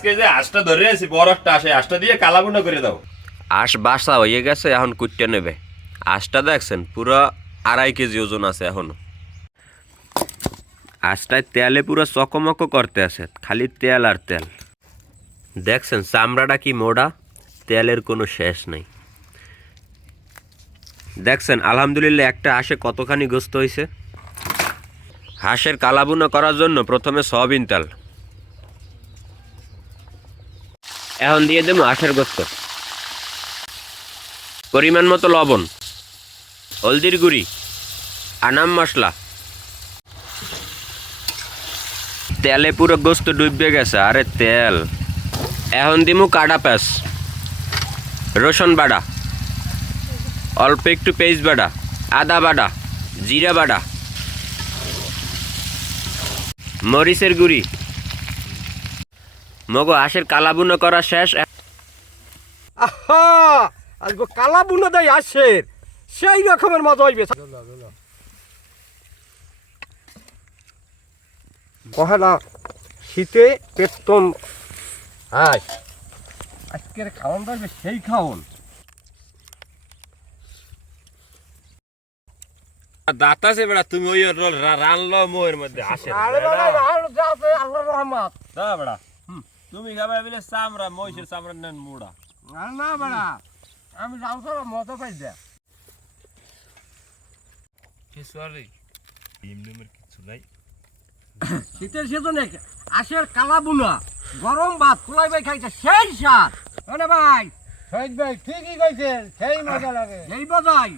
আজকে যে আঁশটা ধরে আছি বড় একটা আঁশ, আঁশটা দিয়ে কালাবুনা করে দাও। আঁশ বাসা হয়ে গেছে, এখন কুটতে নেবে। আঁশটা দেখছেন পুরো 2.5 কেজি ওজন আছে এখনো। আঁশটায় তেলে পুরো চকমক করতে আছে, খালি তেল আর তেল। দেখছেন চামড়াটা কি মোটা, তেলের কোনো শেষ নেই। দেখছেন আলহামদুলিল্লাহ একটা হাঁসে কতখানি গোস্ত হয়েছে। হাঁসের কালাবুনা করার জন্য প্রথমে সয়াবিন তেল, এখন দিয়ে দেবো হাঁসের গোস্ত, পরিমাণ মতো লবণ, হলদির গুঁড়ি, আনাম মশলা। তেলে পুরো গোস্ত ডুবে গেছে, আরে তেল। এখন দিমু কাটা পেঁয়াজ, রসুন বাটা, অল্প একটু পেস্ট বাটা, আদা বাটা, জিরা বাটা, মরিচের গুঁড়ি। মগো হাঁসের কালাবুনা করা শেষ। আহা আজকে কালা বুনো দেয় আসের সেই রকমের মজা হইবে। পহেলা শীতে পেটন হাঁস আজকের খাওয়ান পারবে সেই খাওন। দাঁত আছে বেড়া, তুমি ওই রানলো মোয়ের মধ্যে আসে আল্লাহ রহমত দা বেড়া। তুমি খাবে বলে চামড়া, মহিষের চামড়া নেন মুড়া। না বেড়া, আমি রাউসার মজা পাই দে। শীতের সিজনে আশের কালা বুনা গরম ভাত কুলাই ভাই খাইছে সেই স্বাদ। ভাই শহীদ ভাই ঠিকই কইছেন, সেই মজা লাগে, সেই মজাই।